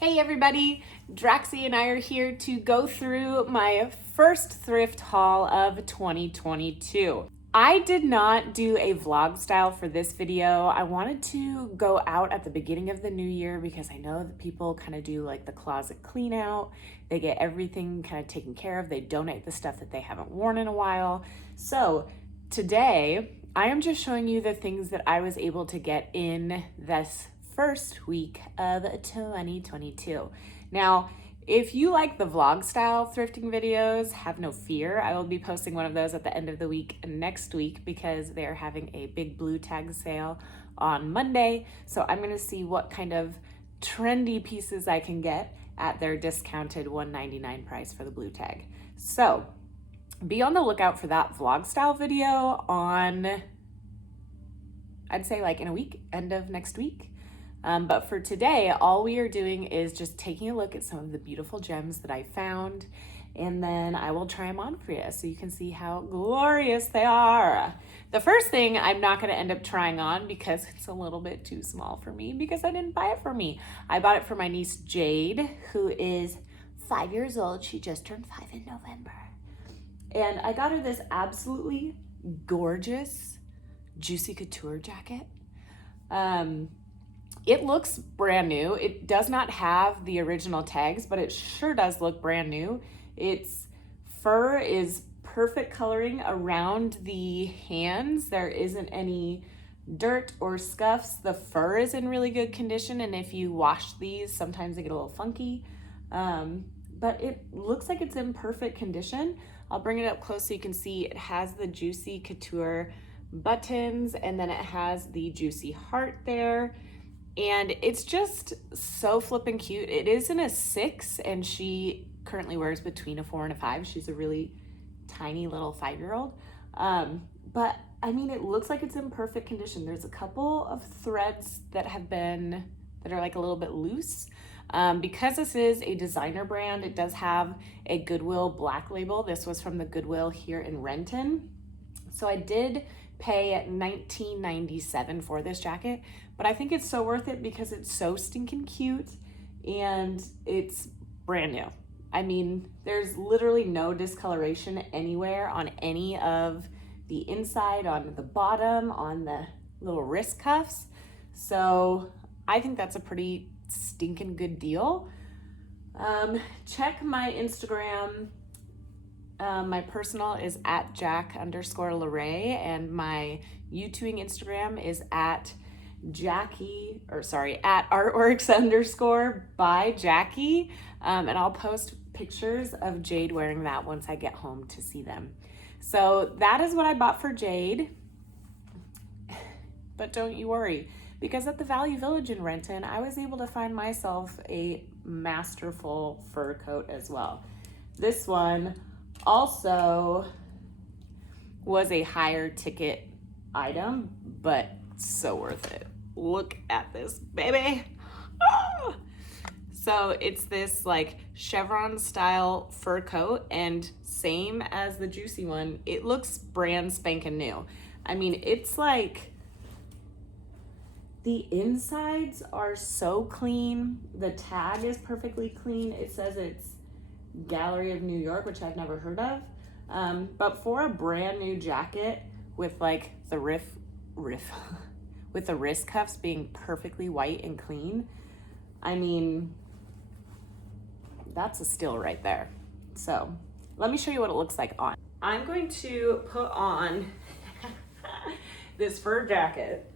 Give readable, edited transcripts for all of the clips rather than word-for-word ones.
Hey everybody, Draxie and I are here to go through my first thrift haul of 2022. I did not do a vlog style for this video. I wanted to go out at the beginning of the new year because I know that people kind of do like the closet clean out. They get everything kind of taken care of. They donate the stuff that they haven't worn in a while. So today I am just showing you the things that I was able to get in this first week of 2022. Now, if you like the vlog style thrifting videos, have no fear. I will be posting one of those at the end of the week next week because they're having a big blue tag sale on Monday. So I'm gonna see what kind of trendy pieces I can get at their discounted $1.99 price for the blue tag. So be on the lookout for that vlog style video on, I'd say like in a week, end of next week. But for today, all we are doing is just taking a look at some of the beautiful gems that I found, and then I will try them on for you so you can see how glorious they are. The first thing I'm not going to end up trying on because it's a little bit too small for me because I didn't buy it for me. I bought it for my niece Jade, who is 5 years old. She just turned 5 in November. And I got her this absolutely gorgeous Juicy Couture jacket. It looks brand new. It does not have the original tags, but it sure does look brand new. Its fur is perfect coloring around the hands. There isn't any dirt or scuffs. The fur is in really good condition, and if you wash these, sometimes they get a little funky. But it looks like it's in perfect condition. I'll bring it up close so you can see it has the Juicy Couture buttons, and then it has the Juicy heart there. And it's just so flippin' cute. It is in a 6, and she currently wears between a 4 and a 5. She's a really tiny little 5-year-old. But I mean, it looks like it's in perfect condition. There's a couple of threads that are like a little bit loose. Because this is a designer brand, it does have a Goodwill black label. This was from the Goodwill here in Renton. So I did pay at $19.97 for this jacket, but I think it's so worth it because it's so stinking cute and it's brand new. I mean, there's literally no discoloration anywhere on any of the inside, on the bottom, on the little wrist cuffs. So I think that's a pretty stinking good deal. Check my Instagram. My personal is at Jack_LaRae, and my YouTubing Instagram is at artworks_by_Jackie. And I'll post pictures of Jade wearing that once I get home to see them. So that is what I bought for Jade. But don't you worry, because at the Value Village in Renton, I was able to find myself a masterful fur coat as well. This one also was a higher ticket item, but so worth it. Look at this, baby. Ah! So it's this like chevron style fur coat, and same as the Juicy one, it looks brand spanking new. I mean, it's like the insides are so clean. The tag is perfectly clean. It says it's Gallery of New York, which I've never heard of. But for a brand new jacket with like the with the wrist cuffs being perfectly white and clean, I mean, that's a steal right there. So let me show you what it looks like on. I'm going to put on this fur jacket,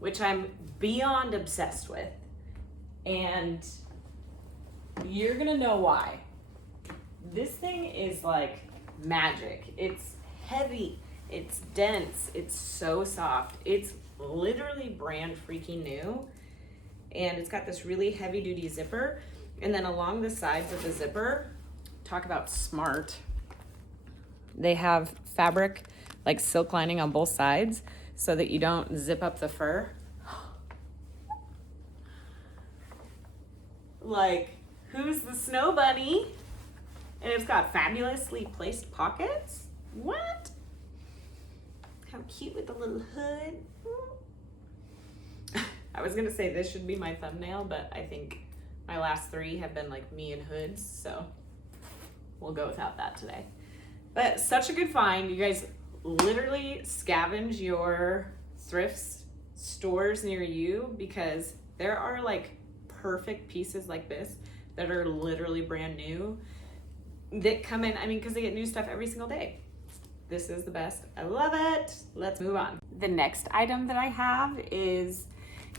which I'm beyond obsessed with, and you're gonna know why. This thing is like magic. It's heavy, it's dense, it's so soft. It's literally brand freaking new, and it's got this really heavy duty zipper, and then along the sides of the zipper, talk about smart, they have fabric like silk lining on both sides so that you don't zip up the fur. Like, who's the snow bunny? And it's got fabulously placed pockets. What? How cute with the little hood. I was gonna say this should be my thumbnail, but I think My last 3 have been like me and hoods, so we'll go without that today. But such a good find. You guys literally scavenge your thrift stores near you, because there are like perfect pieces like this that are literally brand new that come in, I mean, because they get new stuff every single day. This is the best. I love it. Let's move on. The next item that I have is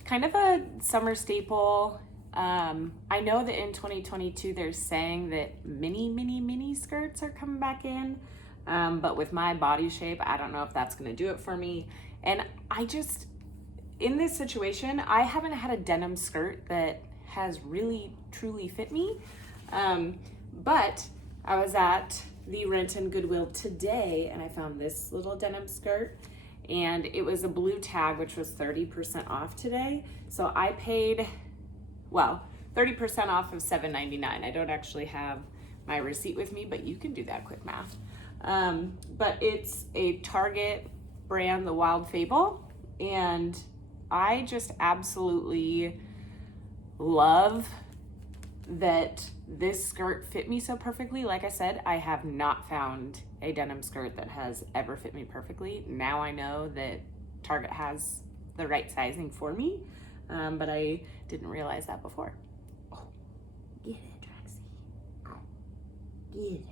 kind of a summer staple. I know that in 2022 they're saying that mini skirts are coming back in, but with my body shape, I don't know if that's going to do it for me. And I just, in this situation, I haven't had a denim skirt that has really truly fit me. But I was at the Renton Goodwill today and I found this little denim skirt, and it was a blue tag, which was 30% off today. So I paid, well, 30% off of $7.99. I don't actually have my receipt with me, but you can do that quick math. But it's a Target brand, the Wild Fable, and I just absolutely love that this skirt fit me so perfectly. Like I said, I have not found a denim skirt that has ever fit me perfectly. Now I know that Target has the right sizing for me, but I didn't realize that before. Oh, get it, Drexy. Get it.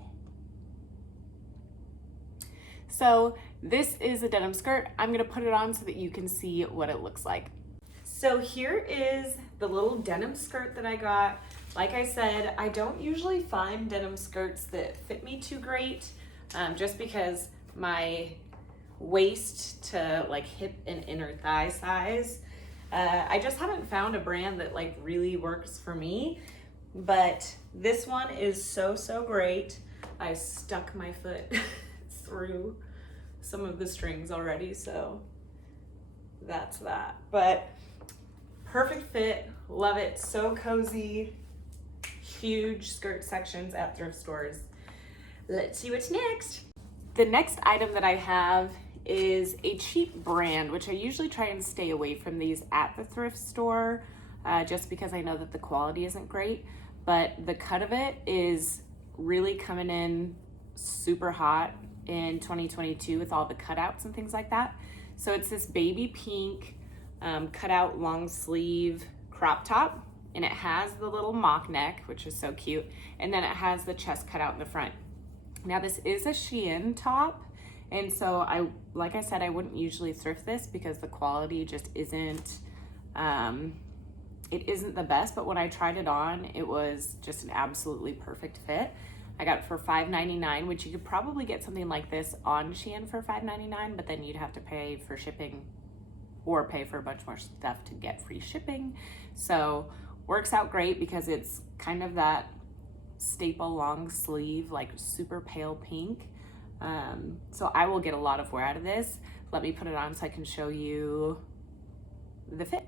So this is a denim skirt. I'm gonna put it on so that you can see what it looks like. So here is the little denim skirt that I got. Like I said, I don't usually find denim skirts that fit me too great, just because my waist to like hip and inner thigh size, I just haven't found a brand that like really works for me. But this one is so great. I stuck my foot through some of the strings already, so that's that. But perfect fit, love it, so cozy. Huge skirt sections at thrift stores. Let's see what's next. The next item that I have is a cheap brand, which I usually try and stay away from these at the thrift store, just because I know that the quality isn't great, but the cut of it is really coming in super hot in 2022 with all the cutouts and things like that. So it's this baby pink cutout long sleeve crop top, and it has the little mock neck, which is so cute, and then it has the chest cut out in the front. Now this is a Shein top, and so like I said, I wouldn't usually thrift this because the quality just isn't, it isn't the best, but when I tried it on, it was just an absolutely perfect fit. I got it for $5.99, which you could probably get something like this on Shein for $5.99, but then you'd have to pay for shipping or pay for a bunch more stuff to get free shipping. So works out great because it's kind of that staple long sleeve, like super pale pink. So I will get a lot of wear out of this. Let me put it on so I can show you the fit.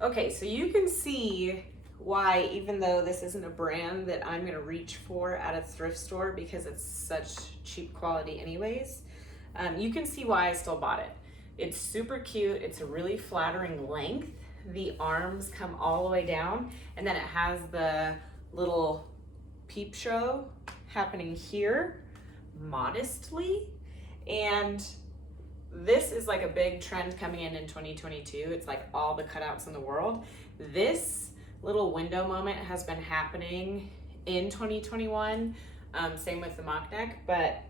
Okay, so you can see why, even though this isn't a brand that I'm gonna reach for at a thrift store because it's such cheap quality anyways, you can see why I still bought it. It's super cute, it's a really flattering length. The arms come all the way down, and then it has the little peep show happening here modestly. And this is like a big trend coming in 2022. It's like all the cutouts in the world. This little window moment has been happening in 2021. Same with the mock neck, but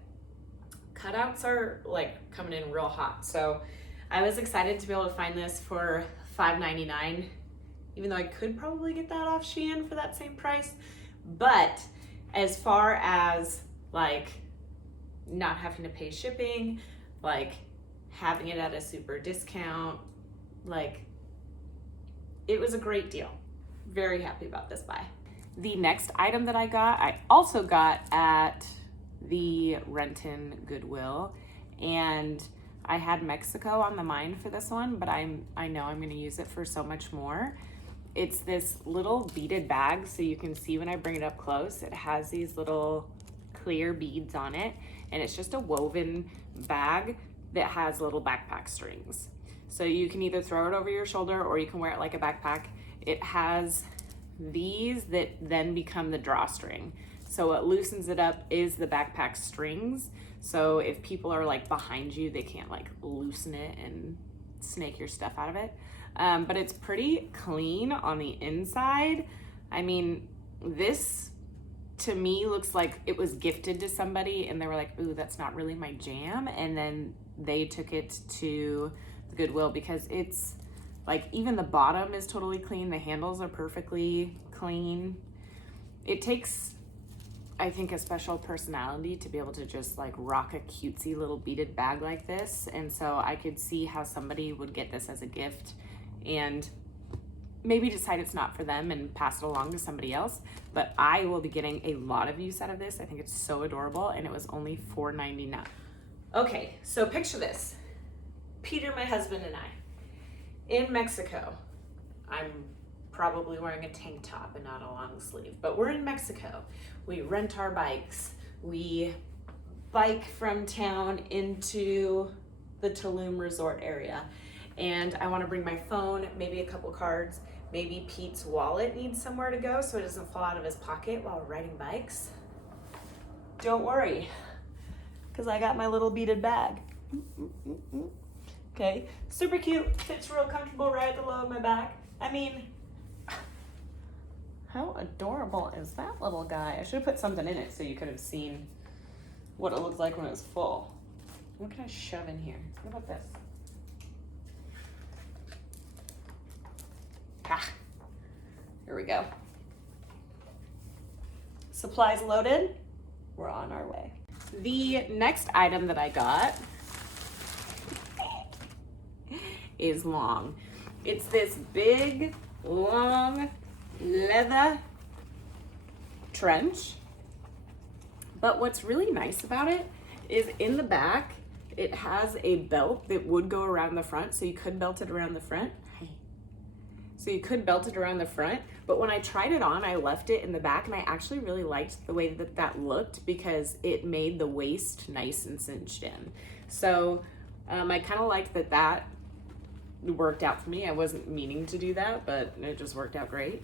cutouts are like coming in real hot. So I was excited to be able to find this for $5.99, even though I could probably get that off Shein for that same price. But as far as like not having to pay shipping, like having it at a super discount, like it was a great deal. Very happy about this buy. The next item that I also got at the Renton Goodwill, and I had Mexico on the mind for this one, but I know I'm gonna use it for so much more. It's this little beaded bag, so you can see when I bring it up close, it has these little clear beads on it, and it's just a woven bag that has little backpack strings. So you can either throw it over your shoulder or you can wear it like a backpack. It has these that then become the drawstring. So what loosens it up is the backpack strings. So if people are like behind you, they can't like loosen it and snake your stuff out of it. But it's pretty clean on the inside. I mean, this to me looks like it was gifted to somebody and they were like, ooh, that's not really my jam. And then they took it to the Goodwill, because it's like, even the bottom is totally clean. The handles are perfectly clean. It takes, I think, a special personality to be able to just like rock a cutesy little beaded bag like this. And so I could see how somebody would get this as a gift and maybe decide it's not for them and pass it along to somebody else. But I will be getting a lot of use out of this. I think it's so adorable, and it was only $4.99. Okay, so picture this. Peter, my husband, and I in Mexico. I'm probably wearing a tank top and not a long sleeve, but we're in Mexico. We rent our bikes. We bike from town into the Tulum resort area. And I want to bring my phone, maybe a couple cards, maybe Pete's wallet needs somewhere to go so it doesn't fall out of his pocket while we're riding bikes. Don't worry, because I got my little beaded bag. Okay, super cute, fits real comfortable right at the low of my back. I mean, how adorable is that little guy? I should have put something in it so you could have seen what it looked like when it was full. What can I shove in here? What about this? Ah, here we go. Supplies loaded. We're on our way. The next item that I got is long. It's this big, long leather trench. But what's really nice about it is in the back, it has a belt that would go around the front, so you could belt it around the front. So you could belt it around the front, but when I tried it on, I left it in the back, and I actually really liked the way that that looked because it made the waist nice and cinched in. So I kind of liked that that worked out for me. I wasn't meaning to do that, but it just worked out great.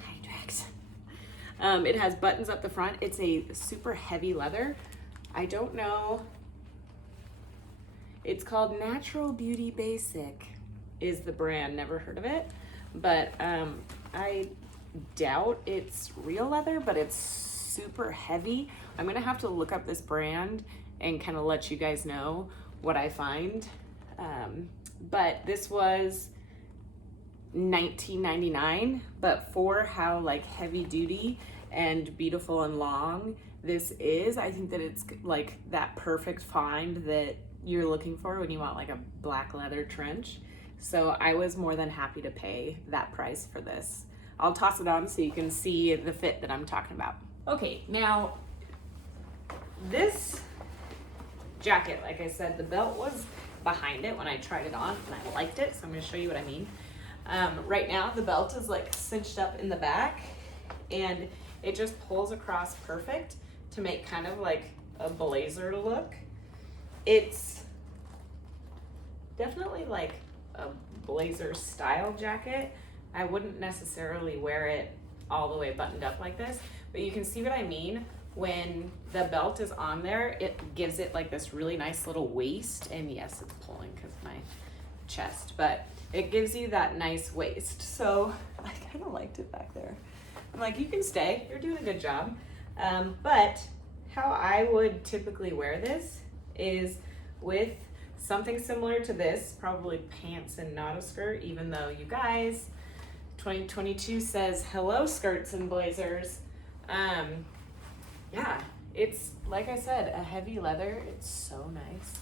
Hi, Drex. It has buttons up the front. It's a super heavy leather. I don't know. It's called Natural Beauty Basic is the brand. Never heard of it. But I doubt it's real leather, but it's super heavy. I'm gonna have to look up this brand and kind of let you guys know what I find. But this was $19.99, but for how like heavy duty and beautiful and long this is, I think that it's like that perfect find that you're looking for when you want like a black leather trench. So I was more than happy to pay that price for this. I'll toss it on so you can see the fit that I'm talking about. Okay, now this jacket, like I said, the belt was behind it when I tried it on and I liked it, so I'm gonna show you what I mean. Right now the belt is like cinched up in the back and it just pulls across perfect to make kind of like a blazer look. It's definitely like a blazer style jacket. I wouldn't necessarily wear it all the way buttoned up like this, but you can see what I mean. When the belt is on there, it gives it like this really nice little waist, and yes, it's pulling because of my chest, but it gives you that nice waist. So I kind of liked it back there. I'm like, you can stay, you're doing a good job. But how I would typically wear this is with something similar to this, probably pants and not a skirt, even though you guys, 2022 says hello skirts and blazers. Yeah, it's, like I said, a heavy leather. It's so nice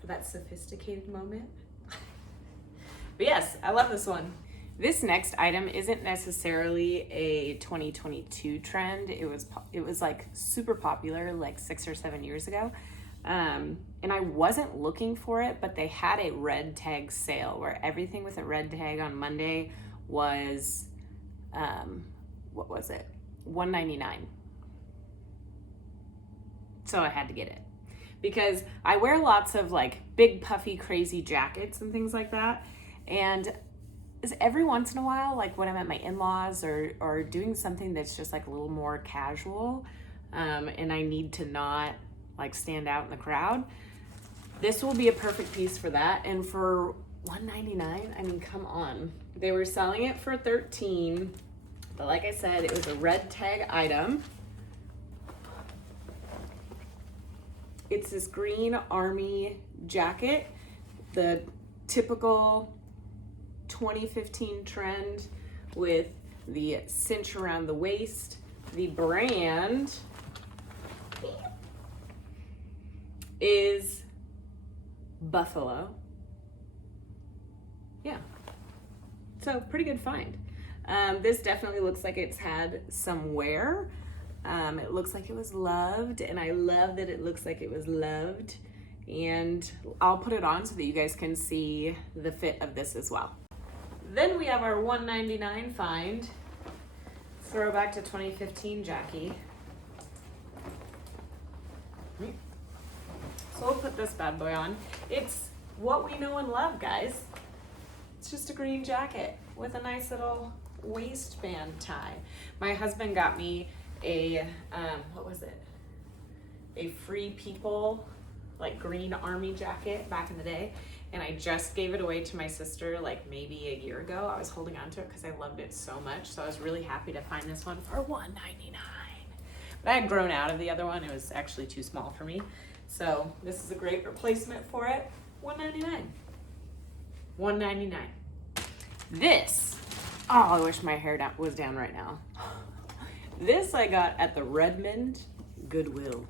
for that sophisticated moment. But yes, I love this one. This next item isn't necessarily a 2022 trend. It was like super popular like 6 or 7 years ago. And I wasn't looking for it, but they had a red tag sale where everything with a red tag on Monday was, what was it? $1.99. So I had to get it because I wear lots of like big puffy crazy jackets and things like that. And is every once in a while, like when I'm at my in-laws or doing something that's just like a little more casual, and I need to not like stand out in the crowd, this will be a perfect piece for that. And for $1.99, I mean, come on. They were selling it for $13, but like I said, it was a red tag item. It's this green army jacket, the typical 2015 trend with the cinch around the waist. The brand is Buffalo. Yeah, so pretty good find. This definitely looks like it's had some wear. It looks like it was loved, and I love that it looks like it was loved. And I'll put it on so that you guys can see the fit of this as well. Then we have our $1.99 find. Throwback to 2015 Jackie. So we'll put this bad boy on. It's what we know and love, guys. It's just a green jacket with a nice little waistband tie. My husband got me a, what was it? A Free People, like green army jacket back in the day. And I just gave it away to my sister like maybe a year ago. I was holding on to it because I loved it so much. So I was really happy to find this one for $1.99. But I had grown out of the other one. It was actually too small for me. So this is a great replacement for it. $1.99. $1.99. This, oh, I wish my hair was down right now. This I got at the Redmond Goodwill.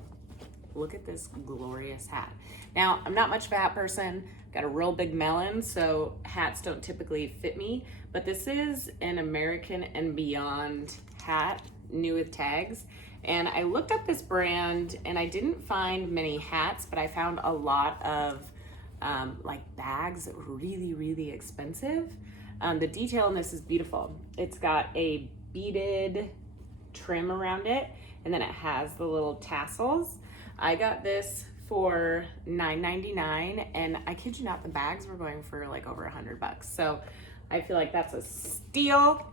Look at this glorious hat. Now, I'm not much of a hat person. Got a real big melon, so hats don't typically fit me. But this is an American and Beyond hat, new with tags. And I looked up this brand and I didn't find many hats, but I found a lot of like bags that were really, really expensive. The detail in this is beautiful. It's got a beaded trim around it, and then it has the little tassels. I got this for $9.99, and I kid you not, the bags were going for like over $100. So I feel like that's a steal.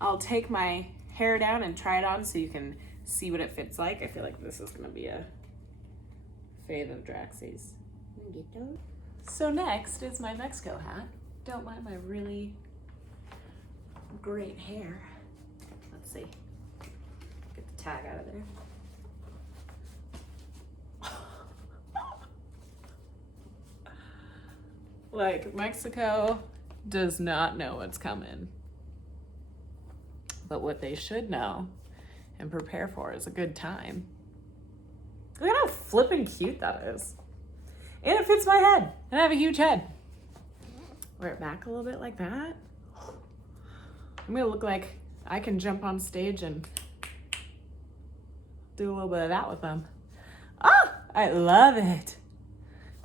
I'll take my hair down and try it on so you can see what it fits like. I feel like this is gonna be a fave of Draxie's. So next is my Mexico hat. Don't mind my really great hair. Let's see. Get the tag out of there. Like, Mexico does not know what's coming. But what they should know and prepare for is a good time. Look at how flippin' cute that is. And it fits my head. And I have a huge head. Wear it back a little bit like that. I'm gonna look like I can jump on stage and do a little bit of that with them. Ah, I love it.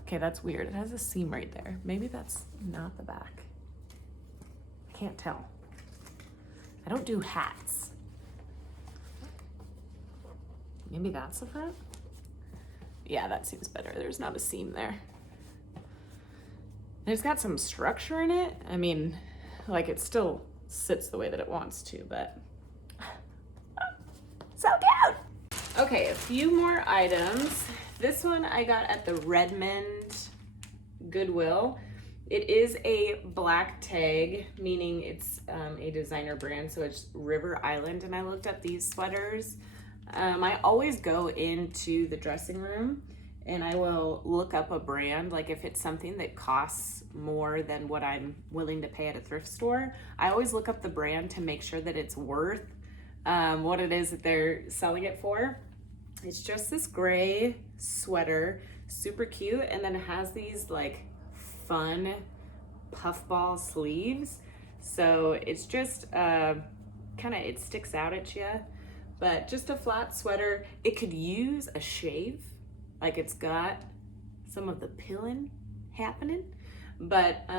Okay, that's weird. It has a seam right there. Maybe that's not the back. I can't tell. I don't do hats. Maybe that's the front? Yeah, that seems better. There's not a seam there. It's got some structure in it. I mean, like it still sits the way that it wants to, but so cute. Okay, a few more items. This one I got at the Redmond Goodwill. It is a black tag, meaning it's a designer brand, so it's River Island. And I looked up these sweaters. I always go into the dressing room and I will look up a brand, like if it's something that costs more than what I'm willing to pay at a thrift store. I always look up the brand to make sure that it's worth what it is that they're selling it for. It's just this gray sweater, super cute, and then it has these like fun puffball sleeves. So it's just it sticks out at you, but just a flat sweater. It could use a shave, like it's got some of the pilling happening, but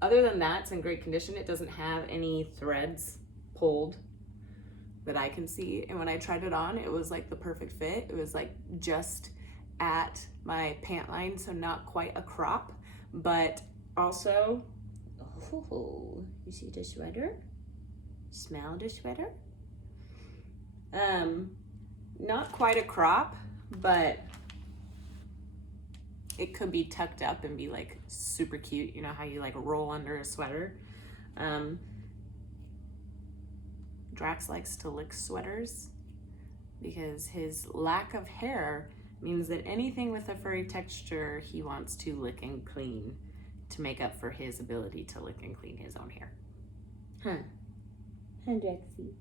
other than that, it's in great condition. It doesn't have any threads pulled that I can see. And when I tried it on, it was like the perfect fit. It was like just at my pant line, so not quite a crop, but also Oh, you see the sweater? Smell the sweater? Not quite a crop, but it could be tucked up and be like super cute. You know how you like roll under a sweater? Drax likes to lick sweaters because his lack of hair means that anything with a furry texture he wants to lick and clean to make up for his ability to lick and clean his own hair. Huh, Draxie.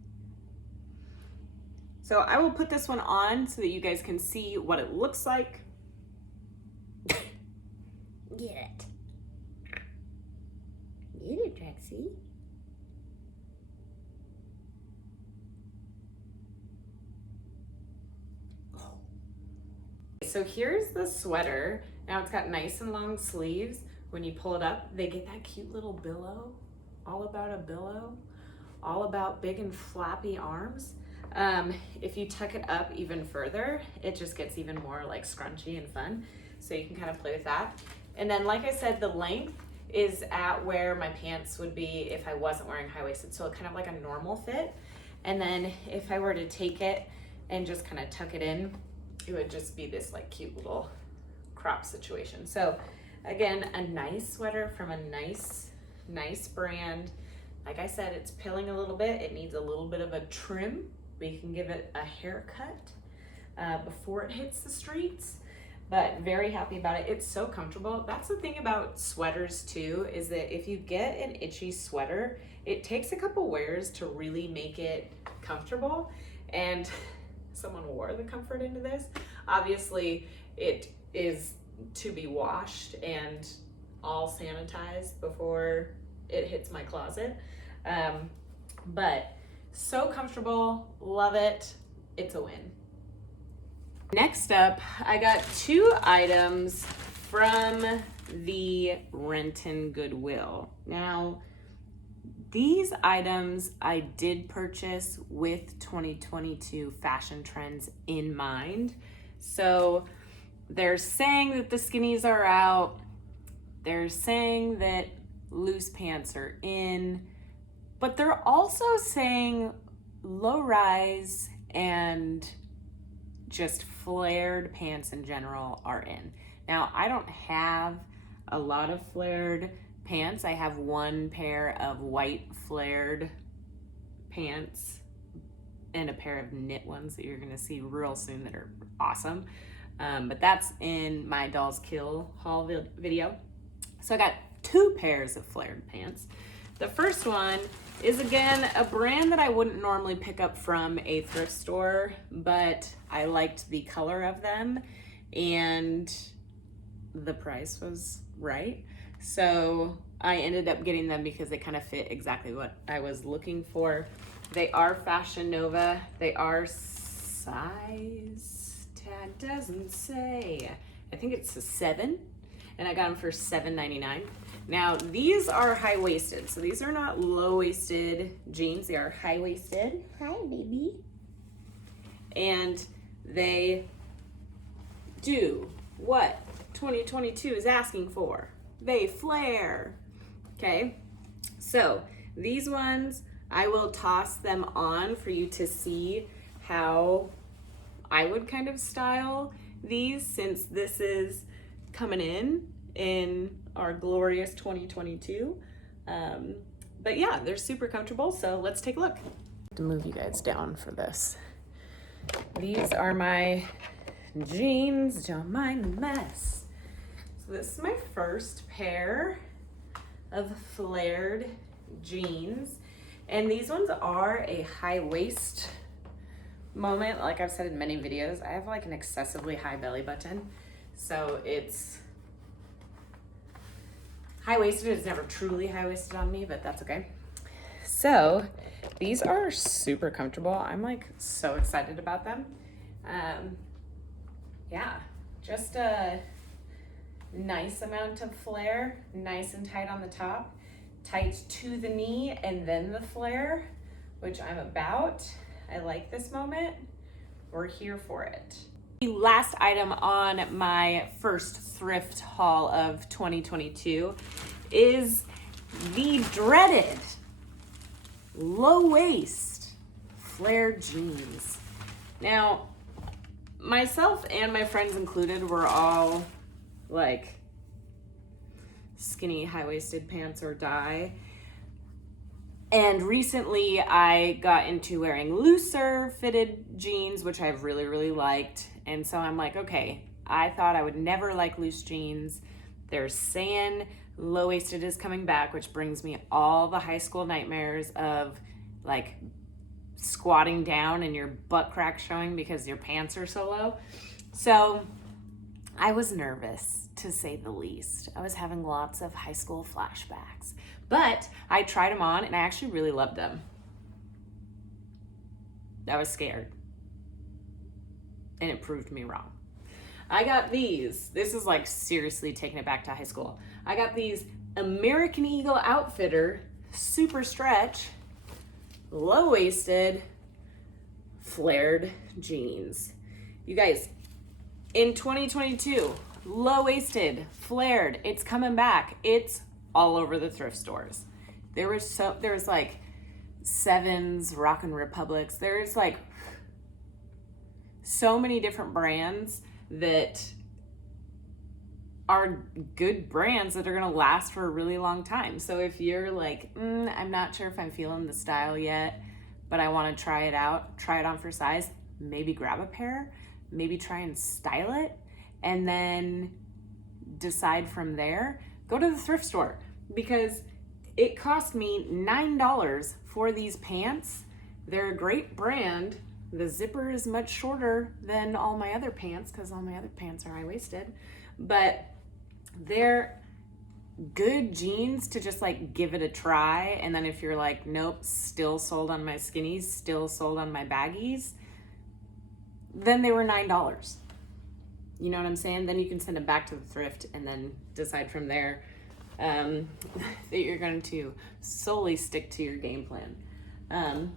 So I will put this one on so that you guys can see what it looks like. Get it. Get it, Draxie. So here's the sweater. Now it's got nice and long sleeves. When you pull it up, they get that cute little billow. All about a billow. All about big and flappy arms. If you tuck it up even further, it just gets even more like scrunchy and fun. So you can kind of play with that. And then, like I said, the length is at where my pants would be if I wasn't wearing high-waisted. So kind of like a normal fit. And then if I were to take it and just kind of tuck it in, it would just be this like cute little crop situation. So again, a nice sweater from a nice brand. Like I said, it's pilling a little bit. It needs a little bit of a trim. We can give it a haircut before it hits the streets, but very happy about it. It's so comfortable. That's the thing about sweaters too, is that if you get an itchy sweater, it takes a couple wears to really make it comfortable. And someone wore the comfort into this. Obviously, it is to be washed and all sanitized before it hits my closet. But so comfortable, love it. It's a win. Next up, I got 2 items from the Renton Goodwill. Now, these items I did purchase with 2022 fashion trends in mind. So they're saying that the skinnies are out. They're saying that loose pants are in, but they're also saying low rise and just flared pants in general are in. Now, I don't have a lot of flared pants. I have 1 pair of white flared pants and a pair of knit ones that you're gonna see real soon that are awesome. But that's in my Dolls Kill haul video. So I got 2 pairs of flared pants. The first one is, again, a brand that I wouldn't normally pick up from a thrift store, but I liked the color of them and the price was right. So I ended up getting them because they kind of fit exactly what I was looking for. They are Fashion Nova. They are size, tag doesn't say. I think it's a 7, and I got them for $7.99. Now, these are high-waisted, so these are not low-waisted jeans. They are high-waisted. Hi, baby. And they do what 2022 is asking for. They flare. Okay, so these ones, I will toss them on for you to see how I would kind of style these, since this is coming in our glorious 2022. But yeah, they're super comfortable, so let's take a look. To move you guys down for this. These are my jeans, don't mind the mess. So this is my first pair of flared jeans, and these ones are a high waist moment. Like I've said in many videos, I have like an excessively high belly button, so it's high-waisted. It's never truly high-waisted on me, but that's okay. So these are super comfortable. I'm like so excited about them. Yeah, just a nice amount of flare, nice and tight on the top, tight to the knee, and then the flare, which I'm about. I like this moment. We're here for it. The last item on my first thrift haul of 2022 is the dreaded low waist flared jeans. Now, myself and my friends included were all like skinny high-waisted pants or die. And recently I got into wearing looser fitted jeans, which I've really, really liked. And so I'm like, okay, I thought I would never like loose jeans. They're saying low-waisted is coming back, which brings me all the high school nightmares of like squatting down and your butt crack showing because your pants are so low. So I was nervous, to say the least. I was having lots of high school flashbacks, but I tried them on and I actually really loved them. I was scared and it proved me wrong. I got these. This is like seriously taking it back to high school. I got these American Eagle Outfitter super stretch, low-waisted, flared jeans. You guys, in 2022, low-waisted, flared, it's coming back. It's all over the thrift stores. There was like Sevens, Rockin' Republics. There's like so many different brands that are good brands that are gonna last for a really long time. So if you're like, I'm not sure if I'm feeling the style yet, but I wanna try it out, try it on for size, maybe grab a pair, maybe try and style it, and then decide from there, go to the thrift store, because it cost me $9 for these pants. They're a great brand. The zipper is much shorter than all my other pants because all my other pants are high-waisted, but they're good jeans to just like give it a try. And then if you're like, nope, still sold on my skinnies, still sold on my baggies, then they were $9. You know what I'm saying? Then you can send them back to the thrift and then decide from there that you're going to solely stick to your game plan.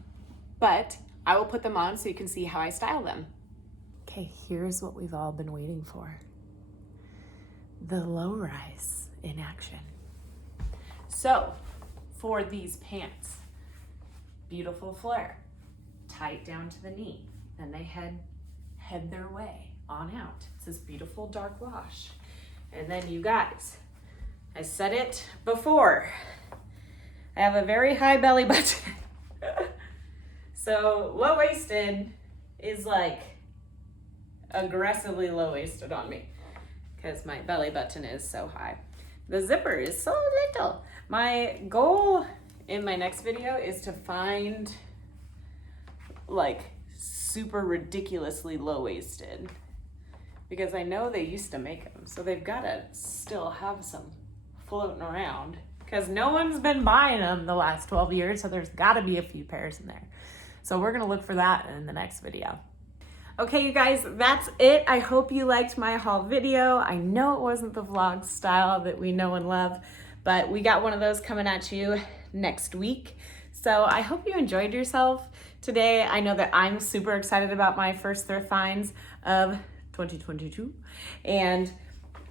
But I will put them on so you can see how I style them. Okay, here's what we've all been waiting for. The low rise in action. So for these pants, beautiful flare, tight down to the knee. Then they head their way on out. It's this beautiful dark wash. And then you guys, I said it before, I have a very high belly button. So low-waisted is like aggressively low-waisted on me because my belly button is so high. The zipper is so little. My goal in my next video is to find like super ridiculously low-waisted, because I know they used to make them, so they've got to still have some floating around because no one's been buying them the last 12 years, so there's got to be a few pairs in there. So we're gonna look for that in the next video. Okay, you guys, that's it. I hope you liked my haul video. I know it wasn't the vlog style that we know and love, but we got one of those coming at you next week. So I hope you enjoyed yourself today. I know that I'm super excited about my first thrift finds of 2022. And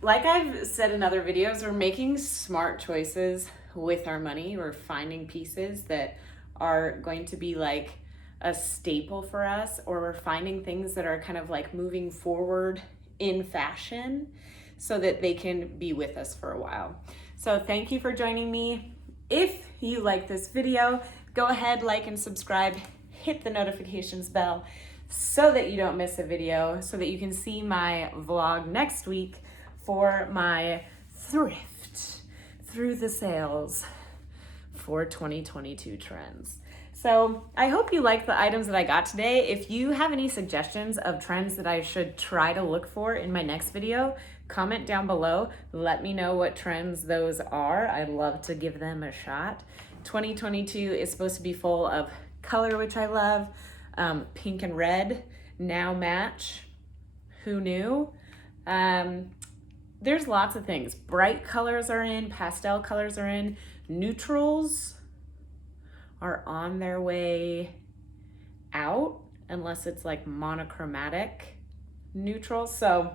like I've said in other videos, we're making smart choices with our money. We're finding pieces that are going to be like a staple for us, or we're finding things that are kind of like moving forward in fashion so that they can be with us for a while. So thank you for joining me. If you like this video, go ahead, like and subscribe, hit the notifications bell so that you don't miss a video, so that you can see my vlog next week for my thrift through the sales for 2022 trends. So I hope you like the items that I got today. If you have any suggestions of trends that I should try to look for in my next video, comment down below. Let me know what trends those are. I'd love to give them a shot. 2022 is supposed to be full of color, which I love. Pink and red now match. Who knew? There's lots of things. Bright colors are in, pastel colors are in, neutrals are on their way out, unless it's like monochromatic neutral. So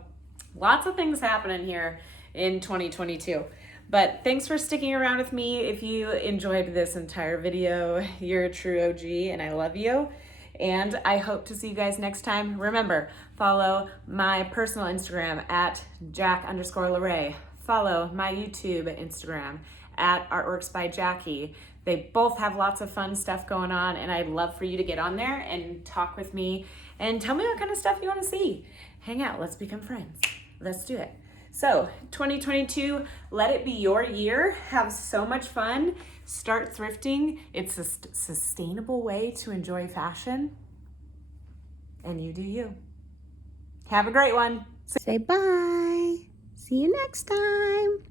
lots of things happening here in 2022. But thanks for sticking around with me. If you enjoyed this entire video, you're a true OG and I love you. And I hope to see you guys next time. Remember, follow my personal Instagram at Jack_LaRae. Follow my YouTube Instagram at Artworks by Jackie. They both have lots of fun stuff going on, and I'd love for you to get on there and talk with me and tell me what kind of stuff you want to see. Hang out, let's become friends. Let's do it. So 2022, let it be your year. Have so much fun. Start thrifting. It's a sustainable way to enjoy fashion. And you do you. Have a great one. Say bye. See you next time.